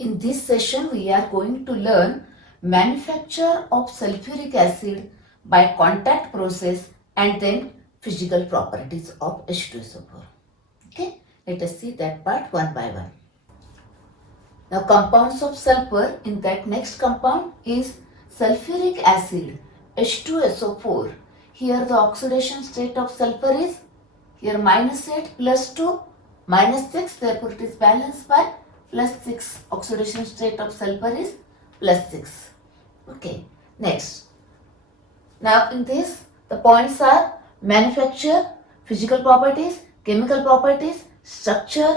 In this session, we are going to learn manufacture of sulfuric acid by contact process and then physical properties of H2SO4. Okay, let us see that part one by one. Now, compounds of sulfur, in that next compound is sulfuric acid H2SO4. Here the oxidation state of sulfur is here -8 plus 2 -6, therefore it is balanced by +6. Oxidation state of sulfur is +6. Okay, next. Now in this, the points are manufacture, physical properties, chemical properties, structure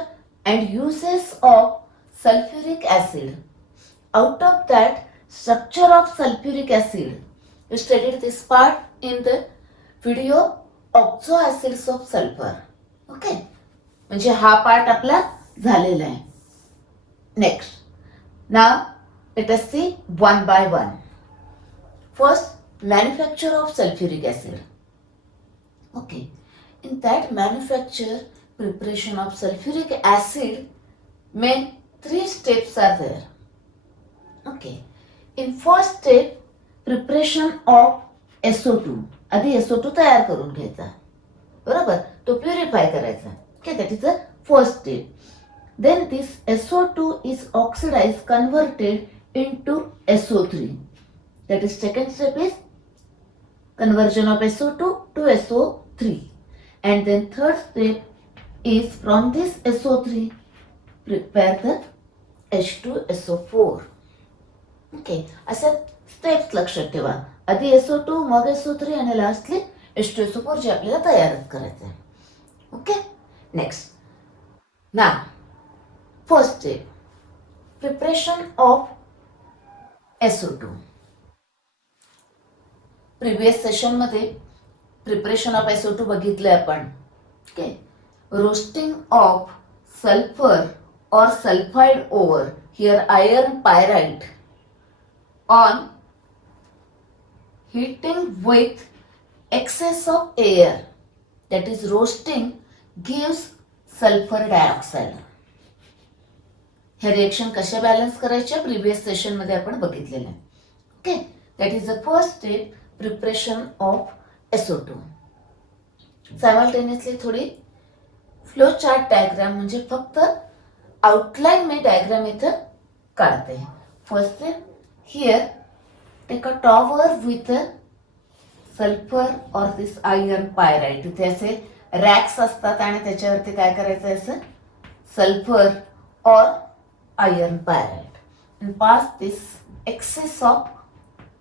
and uses of sulfuric acid. Out of that, structure of sulfuric acid, you studied this part in the video oxo acids of sulfur. Okay, म्हणजे हा part आपला झालेला आहे. Next, now let us see one by one. First, manufacture of sulfuric acid. Okay, in that manufacture, preparation of sulfuric acid, main 3 steps are there. Okay, in first step, preparation of SO2. आधी SO2 तयार करून घ्यायचा, बरोबर, तो purify करायचा. Okay, that is the first step. Then this SO2 is oxidized, converted into SO3. That is second step is conversion of SO2 to SO3. And then third step is from this SO3 prepare the H2SO4. Okay, अशा steps लक्षात ठेवा. आधी SO2, मग SO3 आणि lastly H2SO4 जे आपल्याला तयारच करायचं आहे. Okay, next. Now, first step, preparation of SO2. Previous session मध्ये प्रिपरेशन ऑफ SO2 बघितले आपण. Okay, roasting of sulphur or sulfide ore, here iron pyrite, on heating with excess of air, that is roasting, gives sulfur dioxide. हे reaction कशा balance करायच्या previous session मध्ये आपण बघितलेलं आहे. Okay, that is the first step, preparation of SO2. Simultaneously थोडी flow chart diagram, म्हणजे फक्त आउटलाइन में डायग्राम इथं काढते. First step, here take a tower with sulphur और दिस आयर्न पायराइट. इथे असे रॅक्स असतात आणि त्याच्यावरती काय करायचं, असं सल्फर और iron pyrite, and pass this excess of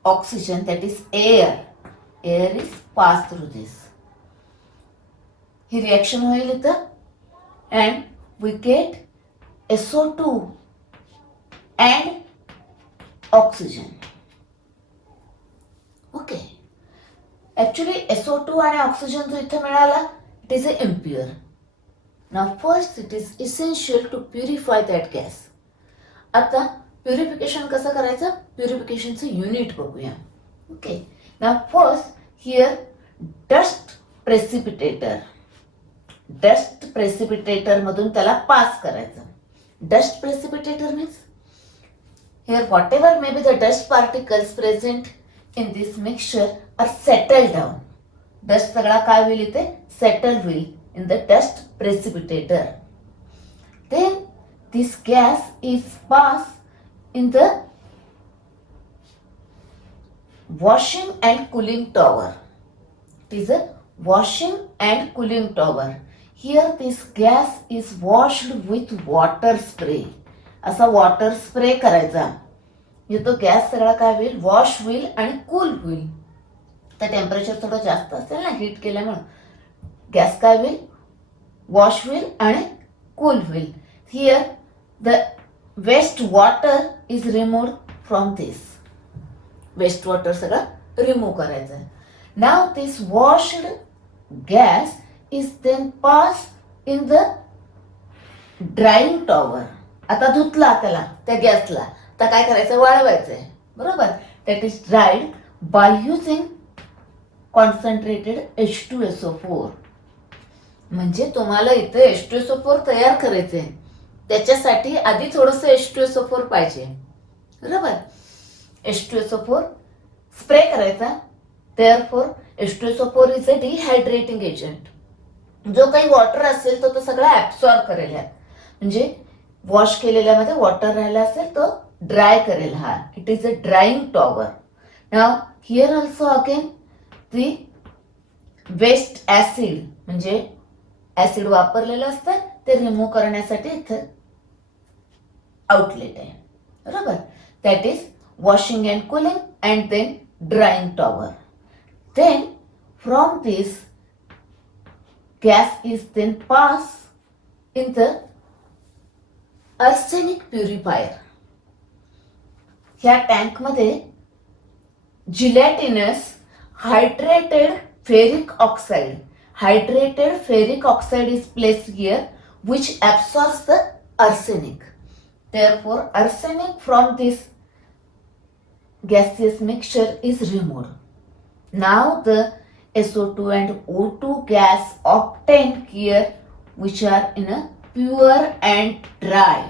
oxygen, that is air is passed through this. He reaction होईल इथं and we get SO2 and oxygen. Okay, actually SO2 आणि ऑक्सिजन जो इथं मिळाला, it is impure. Now first it is essential to purify that gas. आता purification कसं करायचं, प्युरिफिकेशनचं युनिट बघूया. Okay, now first here dust precipitator. Dust precipitator मधून त्याला पास करायचं. Dust precipitator means here whatever may be the dust particles present in this mixture are settle down. Dust सगळा काय होईल इथे, सेटल होईल in the dust precipitator. Then this gas is passed in the washing and cooling tower. It is a washing and cooling tower. Here this gas is washed with water spray. असा water spray करायचा. तो gas सगळा काय होईल, wash होईल आणि cool होईल. तर टेम्परेचर थोडं जास्त असेल ना हीट केल्यामुळे, गॅस काय होईल, वॉश होईल आणि कूल होईल. Here the waste water is removed from this. Waste water सगळं रिमूव्ह करायचं. Now this washed gas is then pass in the drying tower. आता धुतला त्याला, त्या गॅसला, आता काय करायचं, वाळवायचंय, बरोबर. That is dried by using concentrated H2SO4. म्हणजे तुम्हाला इथे H2SO4 तयार करायचे, त्याच्यासाठी आधी थोडंसं H2SO4 पाहिजे, बरोबर. H2SO4 स्प्रे करायचा. Therefore H2SO4 is a dehydrating agent. जो काही वॉटर असेल तो सगळा ऍब्सॉर्ब करेल. म्हणजे वॉश केलेल्यामध्ये वॉटर राहिला असेल तो ड्राय करेल. हा it is a drying tower. Now here also again the waste acid, म्हणजे ऍसिड वापरलेलं असतं ते रिमूव्ह करण्यासाठी इथं आउटलेट आहे, बरोबर. That is washing and cooling and then drying tower. Then from this gas is then passed in the arsenic purifier. ह्या tank मध्ये gelatinous hydrated ferric oxide is placed here which absorbs the arsenic. Therefore arsenic from this gaseous mixture is removed. Now the SO2 and O2 gas obtained here, which are in a pure and dry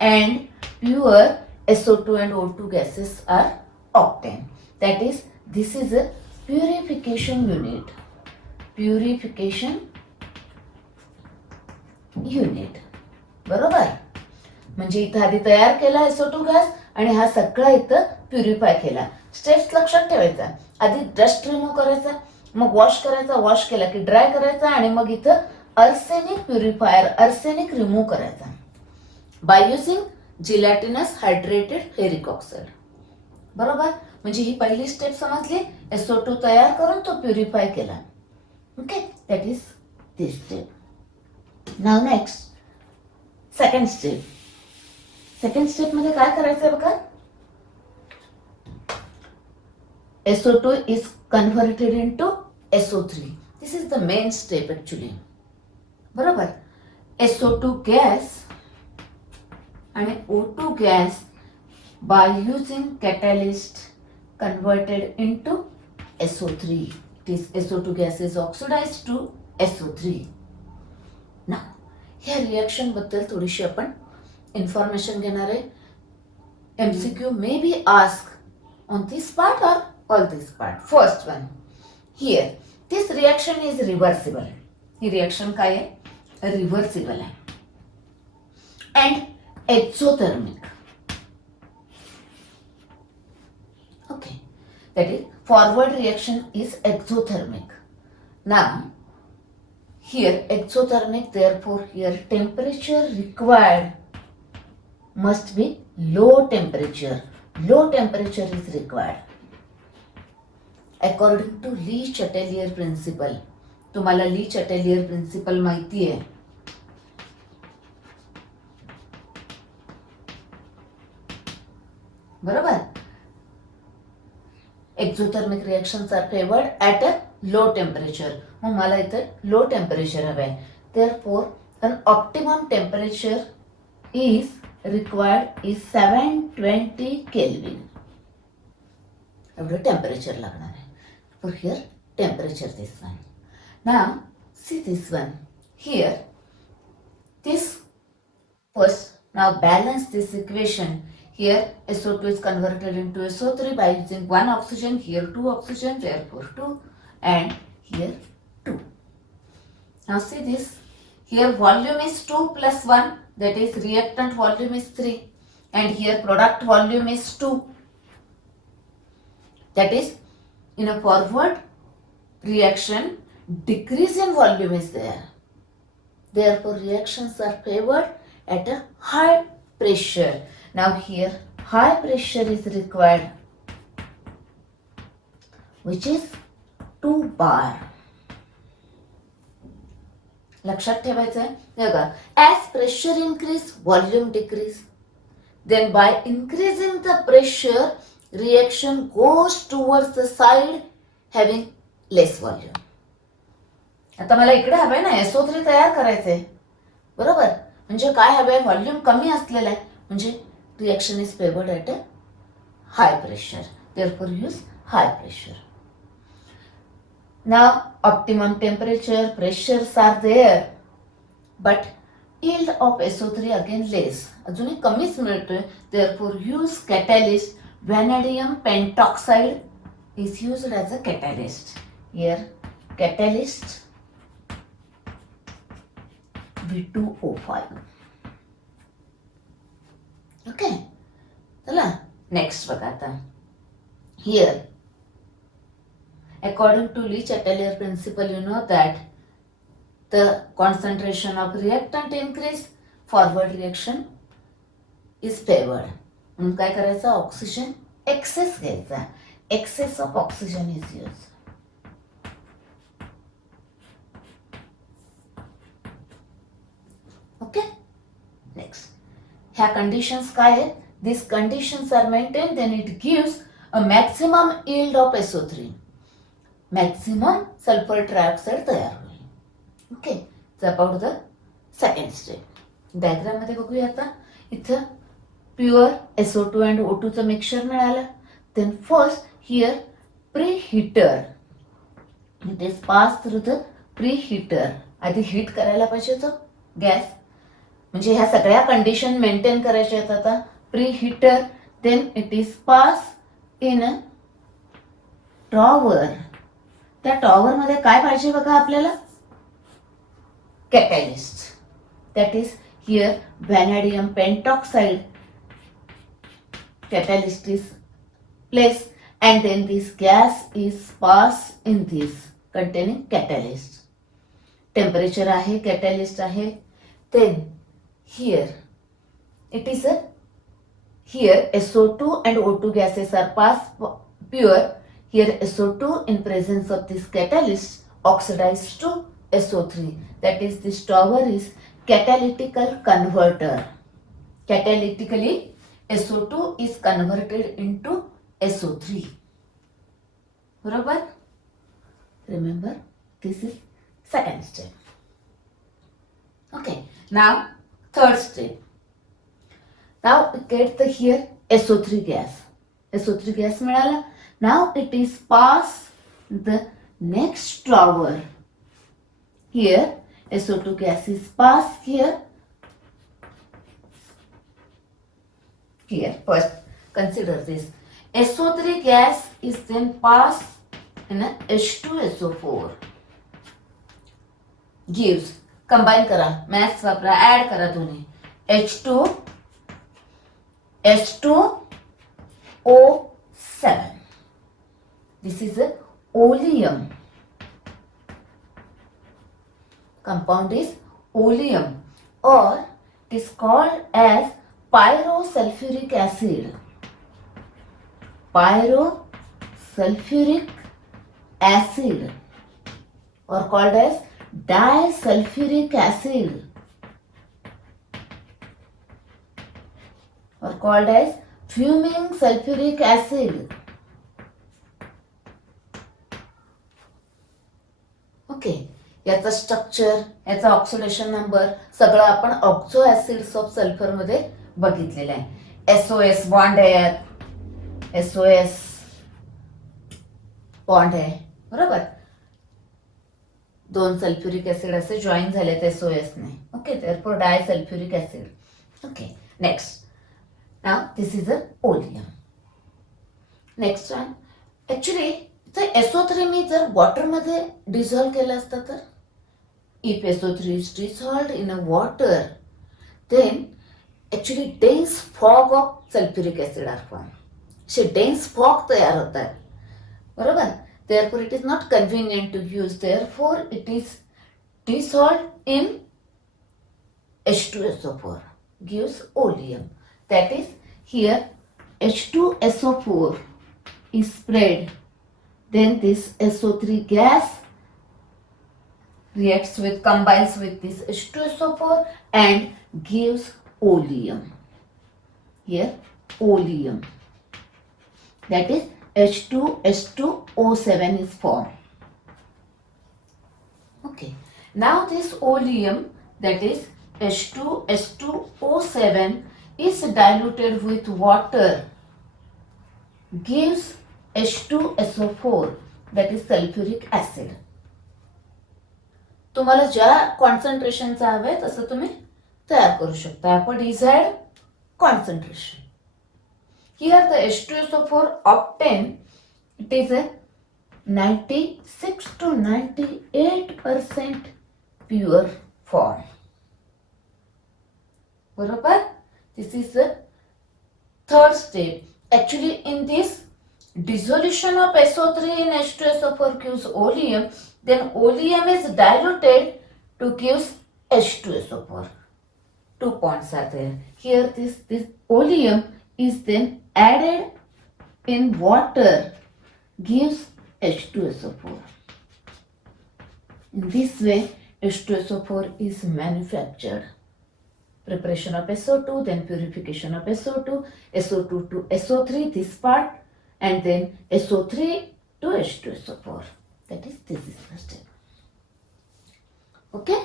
and pure SO2 and O2 gases are obtained. That is, this is a purification unit. बरोबर. म्हणजे इथं आधी तयार केला SO2 gas आणि हा सगळा इथं प्युरिफाय केला. स्टेप्स लक्षात ठेवायचा. आधी डस्ट रिमूव्ह करायचा, मग वॉश करायचा, वॉश केला की ड्राय करायचा आणि मग इथं आर्सेनिक प्युरिफायर, आर्सेनिक रिमूव्ह करायचा by using gelatinous hydrated ferric oxide. बरोबर. म्हणजे ही पहिली स्टेप समजली. SO2 तयार करून तो प्युरिफाय केला. Okay, that is this step. Now next second step. Second step मध्ये काय करायचंय बघा. SO2 is converted into SO3. This is the main step actually. बरोबर. SO2 gas आणि O2 gas by using catalyst converted into SO3. This SO2 gas is oxidized to SO3. Now, ह्या reaction बद्दल थोडीशी आपण इन्फॉर्मेशन घेणार आहे. MCQ may be asked on this part or all this part. First one, here this reaction is reversible. He reaction काय आहे? Reversible आहे. and exothermic. Okay, that is forward reaction is exothermic. Now here exothermic, therefore here temperature required must be low temperature. Low temperature is required. According to Lee-Chatelier principle. तुम्हाला ली-चॅटेलियर principal माहिती आहे. बरोबर. Exothermic reactions are favoured at a low temperature. मग मला इथं low temperature हवं आहे. Therefore an optimum temperature is required is 720 Kelvin. एवढं टेम्परेचर लागणार आहे. For here temperature this one. Now see this one. Here this first, now balance this equation. Here SO2 is converted into SO3 by using one oxygen. Here two oxygen, therefore 2, and here 2. Now see this. Here volume is 2 plus 1, that is reactant volume is 3, and here product volume is 2. That is, in a forward reaction, decrease in volume is there. Therefore, reactions are favored at a high pressure. Now here, high pressure is required, which is 2 bar. लक्षात ठेवायचं आहे. बघा, as pressure increase, volume decrease. Then by increasing the pressure, reaction goes towards the side having less volume. आता मला इकडे हवंय ना SO3 तयार करायचंय. बरोबर. म्हणजे काय हवंय? व्हॉल्यूम कमी असलेलं आहे. म्हणजे reaction is favoured at a high pressure. Therefore use high pressure. Now optimum temperature, pressures are there, but yield of SO3 again less, अजूनही कमीच मिळतोय. Therefore use catalyst. Vanadium pentoxide is used as a catalyst. Here catalyst V2O5. Okay, चला next बघा आता. Here according to Lee-Chatelier principle, you know that the concentration of reactant increase, forward reaction is favored. म्हणून काय करायचं, oxygen excess घ्यायचा. Excess of oxygen is use. Okay, next. ह्या conditions काय आहेत? This conditions are maintain, then it gives a maximum yield of SO3. Maximum sulphur trioxide तयार होईल. Okay, about the second step. Diagram मध्ये बघूया आता. इथं प्युअर SO2 अँड O2 चं मिक्सचर मिळालं. Then first here preheater, it is pass through the preheater. आधी heat करायला पाहिजे होतं गॅस, म्हणजे ह्या सगळ्या कंडिशन मेंटेन करायच्या आहेत आता. Preheater, then it is pass in a tower. त्या टॉवर मध्ये काय पाहिजे बघा आपल्याला, catalyst. That is here vanadium pentoxide. Catalyst is placed and then this gas is passed in this containing catalyst. Temperature आहे, catalyst आहे. Then here it is a, here SO2 and O2 gases are passed pure. Here SO2 in presence of this catalyst oxidized to SO3. That is, this tower is catalytical converter. Catalytically SO2 is converted into SO3. बरोबर? Remember, this is second step. Okay, now third step. Now get the here SO3 gas. SO3 gas मिळाला. Now it is pass the next tower. Here SO2 gas is passed here. Here, first consider this. SO3 gas is then passed in a H2SO4. Gives, combine करा, maths वापरा, add करा दोन्ही. H2 O7. This is a oleum. Compound is oleum, or it is called as pyrosulfuric acid. Pyrosulfuric acid, or called as disulfuric acid, or called as fuming sulfuric acid. Okay, याचा structure, याचा oxidation number सगळं आपण oxo acids of sulphur मध्ये बघितलेलं आहे. SOS bond आहे, SOS bond आहे, बरोबर. दोन सल्फ्युरिक ऍसिड असे जॉईन झालेत SOS ने. Okay, therefore disulphuric acid. Okay, next. Now this is a oleum. Next one, actually SO3 मी जर वॉटर मध्ये डिझॉल्व केलं असतं तर, if SO3 is dissolved in a water, then actually dense fog of sulfuric acid are formed. असे dense fog तयार होतात, बरोबर. Therefore it is not convenient to use. Therefore it is dissolved in H2SO4, gives oleum. That is, here H2SO4 is spread. Then this SO3 gas reacts with, combines with this H2SO4 and gives oleum. Here oleum, that is H2S2O7 is formed. Okay, now this oleum, that is H2S2O7, is diluted with water, gives H2SO4, that is sulfuric acid. तुम्हाला ज्या कॉन्सन्ट्रेशनचा हवंय तसं तुम्ही तयार करू शकता आपण desired concentration. Here the H2SO4 obtained, it is a 96 to 98% pure form. बरोबर? This is the third step. Actually in this dissolution of SO3 in H2SO4 gives oleum, then oleum is diluted to gives H2SO4. 2 points are there. Here this oleum is then added in water, gives H2SO4. In this way H2SO4 is manufactured. Preparation of SO2, then purification of SO2, SO2 to SO3, this part, and then SO3 to H2SO4. That is, this is the step. Okay?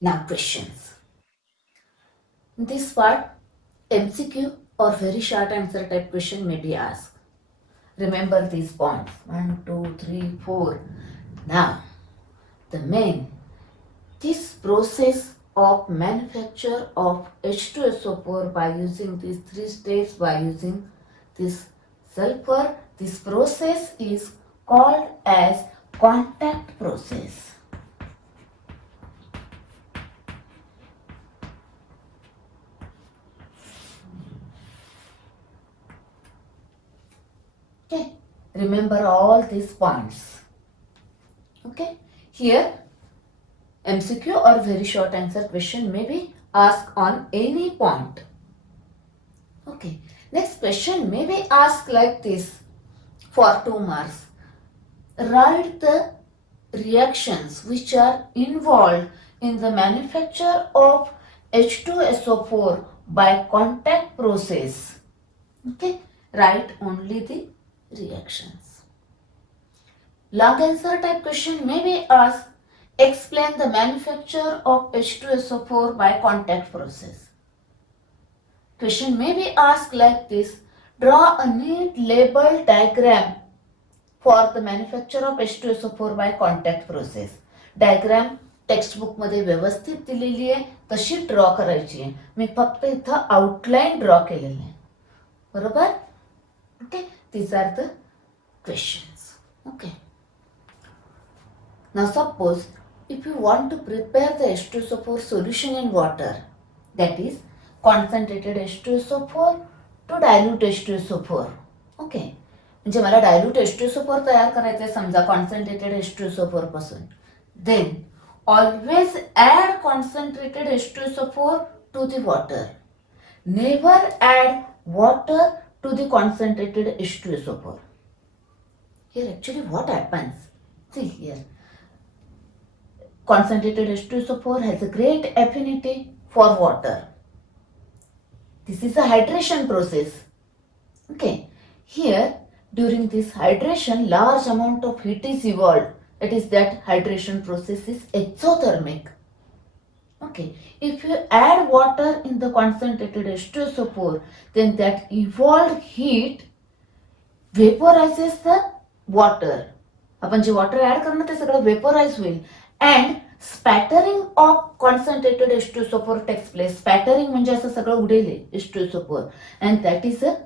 Now questions. In this part, MCQ or very short answer type question may be asked. Remember these points. 1, 2, 3, 4. Now, the main, this process of manufacture of H2SO4 by using these 3 steps, by using this sulfur, this process is called as contact process. Okay, remember all these points. Okay, here MCQ or very short answer question may be asked on any point. Okay, next question may be asked like this for 2 marks. Write the reactions which are involved in the manufacture of H2SO4 by contact process. Okay, write only the reactions. Long answer type question may be asked, explain the manufacture of H2SO4 by contact process. Question may be asked like this, draw a neat label diagram for the manufacture of H2SO4 by contact process. Diagram textbook मध्ये व्यवस्थित दिलेली आहे, तशी draw करायची आहे. मी फक्त इथं outline draw केलेली आहे. बरोबर? Okay, these are the questions. Okay. Now suppose if you want to prepare the H2SO4 solution in water, that is concentrated H2SO4 to dilute H2SO4. Okay. म्हणजे मला डायल्यूट H2SO4 तयार करायचे समजा कॉन्सन्ट्रेटेड H2SO4 पासून. Then always add concentrated H2SO4 to the water. Never add water to the concentrated H2SO4. Here actually what happens? See here. Concentrated H2SO4 has a great affinity for water. This is a hydration process. Okay. Here during this hydration large amount of heat is evolved. It is that hydration process is exothermic. Okay, if you add water in the concentrated H2SO4, then that evolved heat vaporizes the water. आपण जे water add करणार ते सगळं vaporize होईल and spattering of concentrated H2SO4 takes place. Spattering म्हणजे असं सगळं उडेल H2SO4 and that is a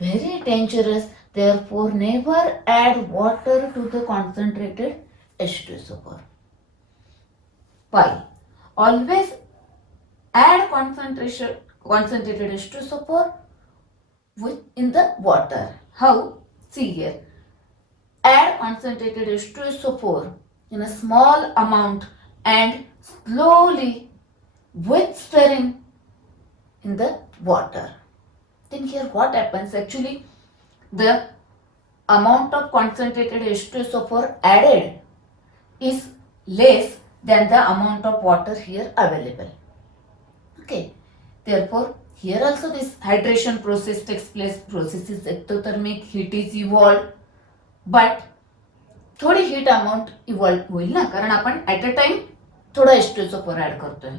very dangerous. Therefore, never add water to the concentrated H2SO4. Why? Always add concentrated H2SO4 in the water. How? See here. Add concentrated H2SO4 in a small amount and slowly with stirring in the water. Then here what happens? Actually, the amount of concentrated H2SO4 added is less than the amount of water here available. Okay. Therefore, here also this hydration process takes place. Process is exothermic, heat is evolved, but थोडी heat amount evolve होईल ना, कारण आपण at a time थोडं H2SO4 add करतोय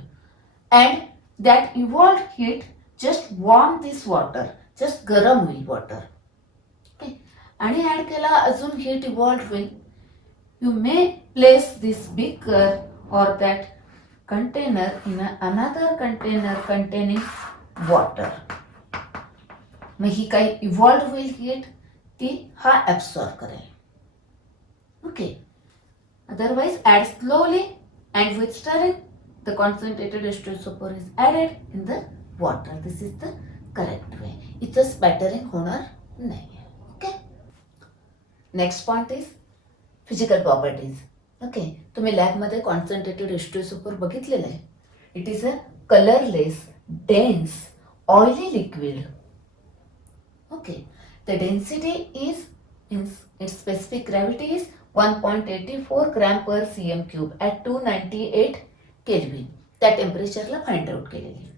and that evolve heat just warm this water, just गरम होईल water. Okay, आणि ॲड केला अजून हीट इव्हॉल्व होईल. You may place this beaker or that container in another container containing water. मग ही काही इव्हॉल्व होईल हीट ती हा ऍब्सॉर्ब करेल. Okay. Otherwise, add slowly and with stirring, the concentrated H2SO4 is added in the water. This is the correct way. इथं spattering होणार नाही. Okay. Next point is physical properties. Okay. तुम्ही लॅबमध्ये concentrated H2SO4 बघितलेलं आहे. It is a colourless, dense, oily liquid. Okay, the density is in its specific gravity is 1.84 gram per cm cube at 298 Kelvin. त्या टेम्परेचरला find out केलेली.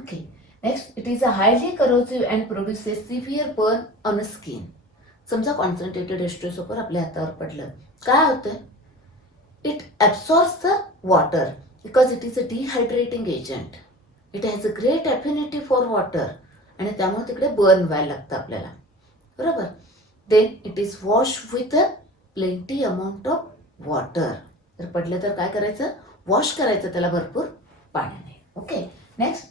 Okay. Next, it is a highly corrosive and produces severe burn on skin. समजा concentrated H2SO4 आपल्या हातावर पडलं, काय होतं? It absorbs the water because it is a dehydrating agent. It has a great affinity for water आणि त्यामुळे तिकडे burn व्हायला लागतं आपल्याला. बरोबर. Then it is wash with a plenty amount of water. तर पडलं तर काय करायचं? वॉश करायचं त्याला भरपूर पाण्याने. Okay. Next,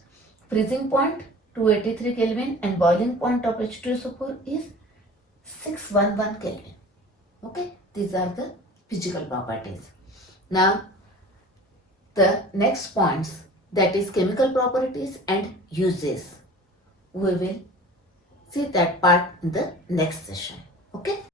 freezing point 283 Kelvin and boiling point of H2SO4 is 611 Kelvin. Okay, these are the physical properties. Now, the next points, that is chemical properties and uses. We will see that part in the next session. Okay.